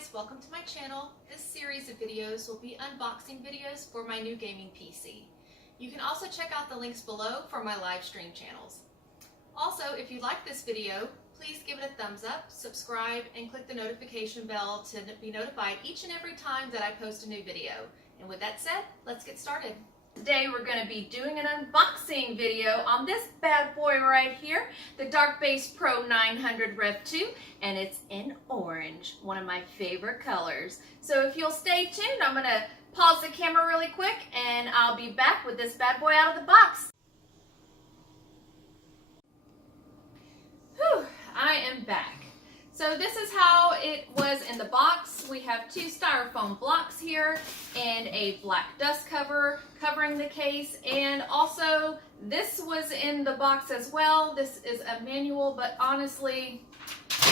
guys, welcome to my channel. This series of videos will be unboxing videos for my new gaming PC. You can also check out the links below for my live stream channels. Also, if you like this video, please give it a thumbs up, subscribe, and click the notification bell to be notified each and every time that I post a new video. And with that said, let's get started. Today we're going to be doing an unboxing video on this bad boy right here, the Dark Base Pro 900 Rev 2, and it's in orange, one of my favorite colors. So if you'll stay tuned, I'm going to pause the camera really quick and I'll be back with this bad boy out of the box. Whew, I am back. So this is how it was in the box. We have two styrofoam blocks here and a black dust cover covering the case, and also this was in the box as well. This is a manual, but honestly,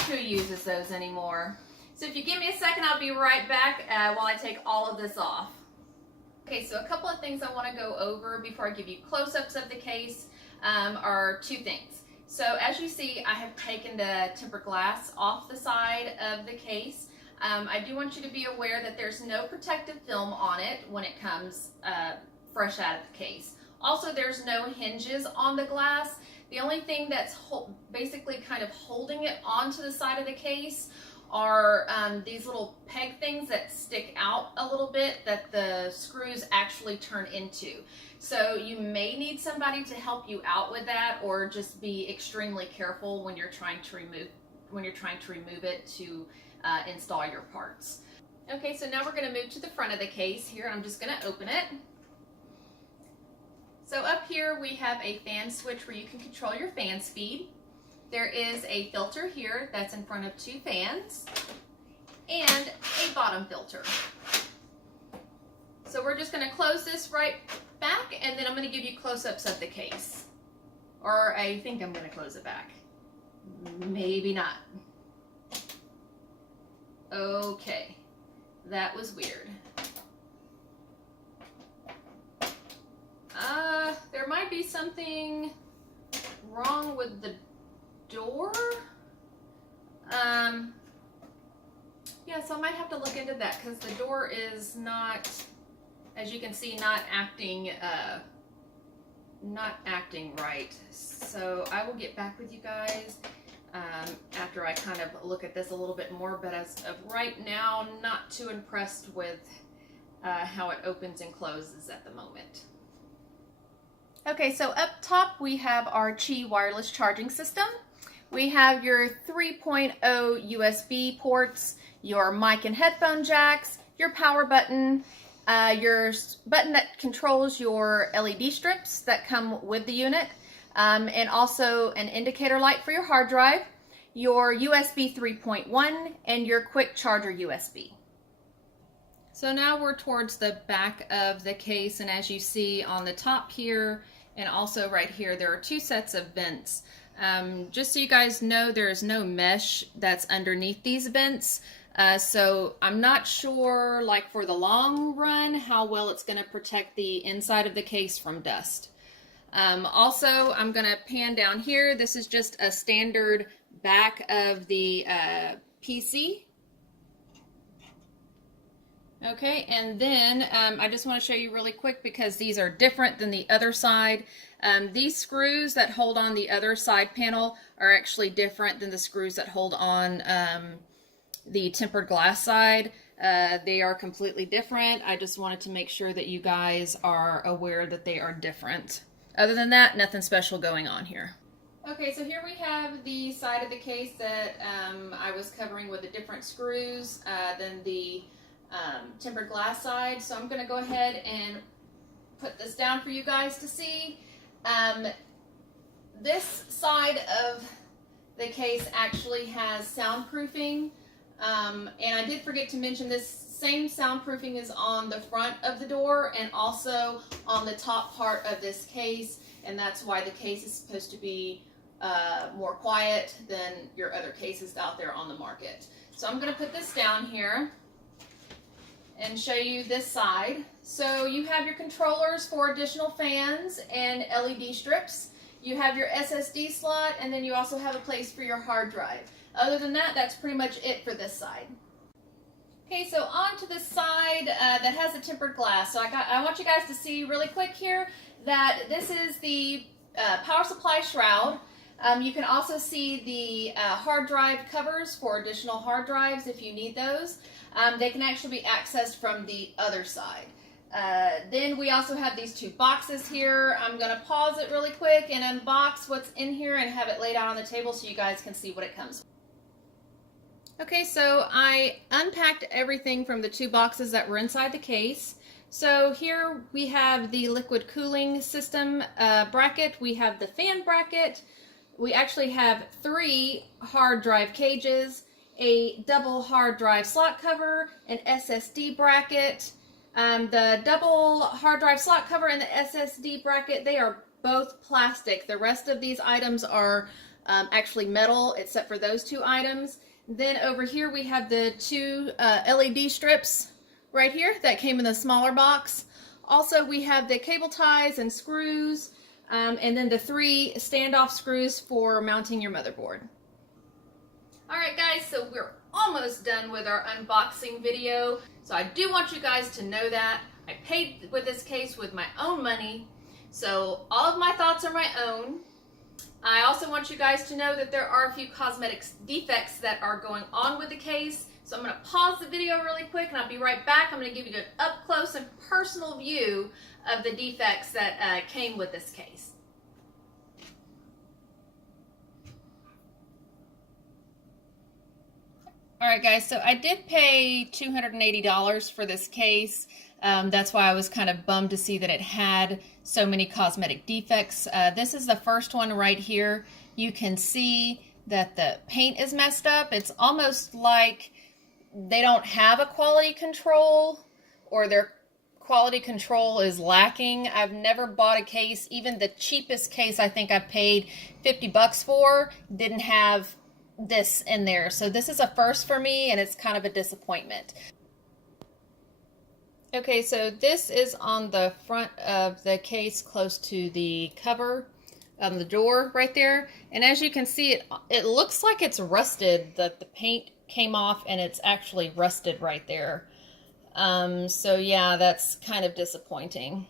who uses those anymore? So if you give me a second, I'll be right back while I take all of this off. Okay, so a couple of things I want to go over before I give you close-ups of the case are two things. So as you see, I have taken the tempered glass off the side of the case. I do want you to be aware that there's no protective film on it when it comes fresh out of the case. Also, there's no hinges on the glass. The only thing that's basically kind of holding it onto the side of the case are these little peg things that stick out a little bit that the screws actually turn into. So you may need somebody to help you out with that, or just be extremely careful when you're trying to remove it to install your parts. Okay, so now we're going to move to the front of the case here. I'm just going to open it. So up here we have a fan switch where you can control your fan speed. There is a filter here that's in front of two fans and a bottom filter. So we're just going to close this right back, and then I'm going to give you close-ups of the case. Or I think I'm going to close it back. Maybe not. Okay, that was weird. There might be something wrong with the door. Yeah, so I might have to look into that, because the door is not, as you can see, not acting right. So I will get back with you guys after I kind of look at this a little bit more, but as of right now, not too impressed with how it opens and closes at the moment. Okay, so up top we have our Qi wireless charging system. We have your 3.0 USB ports, your mic and headphone jacks, your power button, your button that controls your LED strips that come with the unit, and also an indicator light for your hard drive, your USB 3.1, and your quick charger USB. So now we're towards the back of the case, and as you see on the top here and also right here, there are two sets of vents. Just so you guys know, there is no mesh that's underneath these vents. So I'm not sure, like for the long run, how well it's going to protect the inside of the case from dust. Also, I'm going to pan down here. This is just a standard back of the PC. Okay, and then I just want to show you really quick, because these are different than the other side. These screws that hold on the other side panel are actually different than the screws that hold on the tempered glass side. They are completely different. I just wanted to make sure that you guys are aware that they are different. Other than that, nothing special going on here. Okay, so here we have the side of the case that I was covering with the different screws than the tempered glass side. So I'm going to go ahead and put this down for you guys to see. This side of the case actually has soundproofing, and I did forget to mention this same soundproofing is on the front of the door and also on the top part of this case, and that's why the case is supposed to be more quiet than your other cases out there on the market. So I'm going to put this down here and show you this side. So you have your controllers for additional fans and LED strips. You have your SSD slot, and then you also have a place for your hard drive. Other than that, that's pretty much it for this side. Okay, so on to the side that has a tempered glass. So I want you guys to see really quick here that this is the power supply shroud. You can also see the hard drive covers for additional hard drives if you need those. They can actually be accessed from the other side. Then we also have these two boxes here. I'm going to pause it really quick and unbox what's in here and have it laid out on the table so you guys can see what it comes with. Okay, so I unpacked everything from the two boxes that were inside the case. So here we have the liquid cooling system bracket, we have the fan bracket, we actually have 3 hard drive cages, a double hard drive slot cover, an SSD bracket. The double hard drive slot cover and the SSD bracket, they are both plastic. The rest of these items are actually metal except for those 2 items. Then over here we have the 2 LED strips right here that came in the smaller box. Also we have the cable ties and screws, and then the 3 standoff screws for mounting your motherboard. Alright guys, so we're almost done with our unboxing video. So I do want you guys to know that I paid with this case with my own money. So all of my thoughts are my own. I also want you guys to know that there are a few cosmetic defects that are going on with the case. So I'm going to pause the video really quick and I'll be right back. I'm going to give you an up close and personal view of the defects that came with this case. Alright guys, so I did pay $280 for this case. That's why I was kind of bummed to see that it had so many cosmetic defects. This is the first one right here. You can see that the paint is messed up. It's almost like they don't have a quality control, or their quality control is lacking. I've never bought a case, even the cheapest case I think I paid 50 bucks for, didn't have this in there. So this is a first for me and it's kind of a disappointment. Okay, so this is on the front of the case close to the cover on the door right there. And as you can see, it looks like it's rusted, that the paint came off and it's actually rusted right there. So yeah, that's kind of disappointing.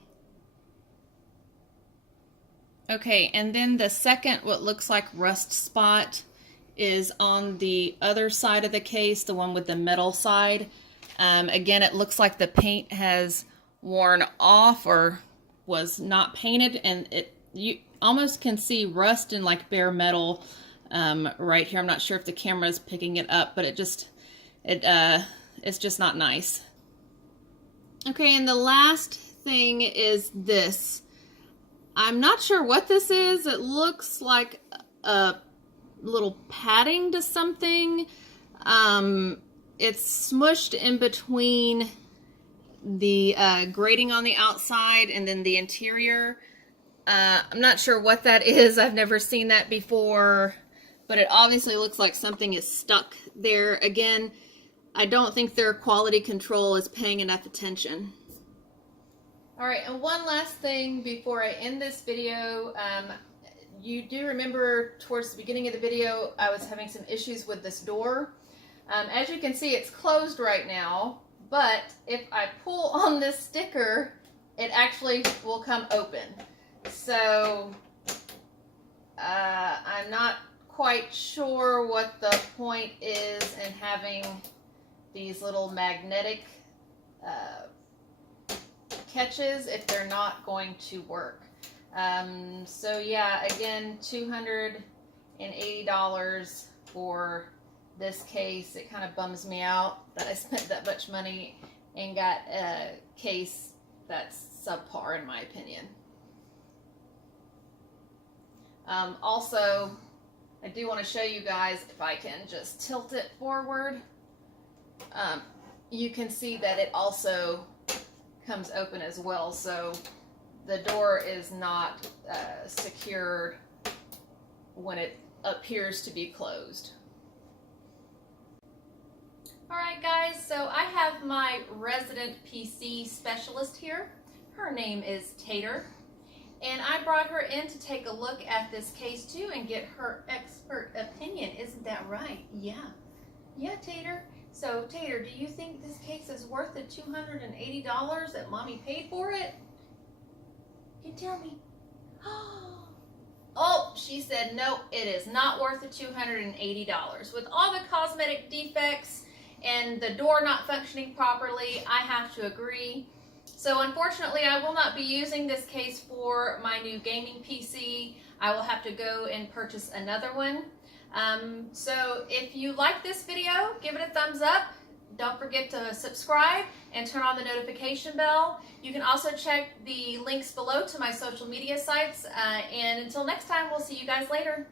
Okay, and then the second what looks like rust spot is on the other side of the case, the one with the metal side. Again, it looks like the paint has worn off or was not painted, and you almost can see rust and like bare metal right here. I'm not sure if the camera is picking it up, but it's just not nice. Okay, and the last thing is this. I'm not sure what this is. It looks like a little padding to something. It's smushed in between the grating on the outside and then the interior. I'm not sure what that is. I've never seen that before, but it obviously looks like something is stuck there. Again, I don't think their quality control is paying enough attention. Alright, and one last thing before I end this video. You do remember towards the beginning of the video I was having some issues with this door. As you can see, it's closed right now, but if I pull on this sticker, it actually will come open. So I'm not quite sure what the point is in having these little magnetic catches if they're not going to work. So yeah, again, $280 for this case. It kind of bums me out that I spent that much money and got a case that's subpar in my opinion. Also, I do want to show you guys, if I can just tilt it forward, you can see that it also comes open as well, so the door is not secured when it appears to be closed. Alright guys, so I have my resident PC specialist here. Her name is Tater, and I brought her in to take a look at this case too and get her expert opinion. Isn't that right? Yeah. Yeah, Tater. So, Tater, do you think this case is worth the $280 that Mommy paid for it? You tell me. Oh, she said, nope, it is not worth the $280. With all the cosmetic defects and the door not functioning properly, I have to agree. So unfortunately, I will not be using this case for my new gaming PC. I will have to go and purchase another one. So if you like this video, give it a thumbs up. Don't forget to subscribe and turn on the notification bell. You can also check the links below to my social media sites. And until next time, we'll see you guys later.